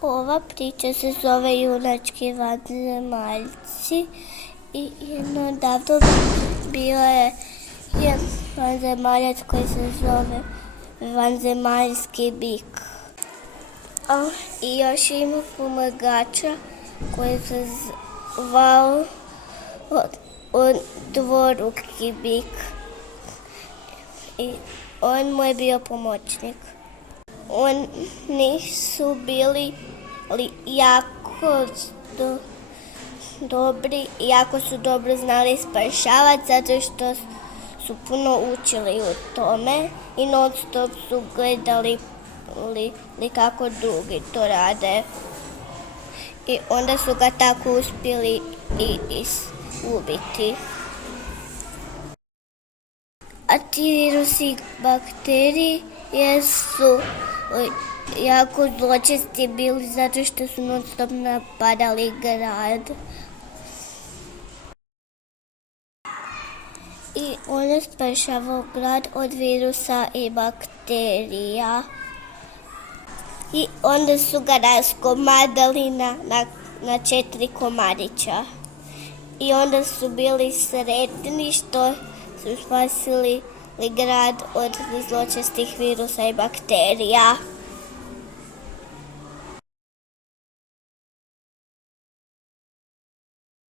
Ova priča se zove Junački vanzemaljci i jedno davno bio je jedan vanzemaljac koji se zove vanzemaljski bik. I još ima pomagača koji se zvao dvoruki bik i on mu je bio pomoćnik. Oni su bili jako dobri, jako su dobro znali spašavati zato što su puno učili u tome i non stop su gledali kako drugi to rade. I onda su ga tako uspjeli i ubiti. A ti virusi i bakterije su jako zločesti bili zato što su non stop napadali grad. I on je spašavao grad od virusa i bakterija. I onda su ga raskomadali na 4 komadića. I onda su bili sretni što su spasili grad od zločestih virusa i bakterija.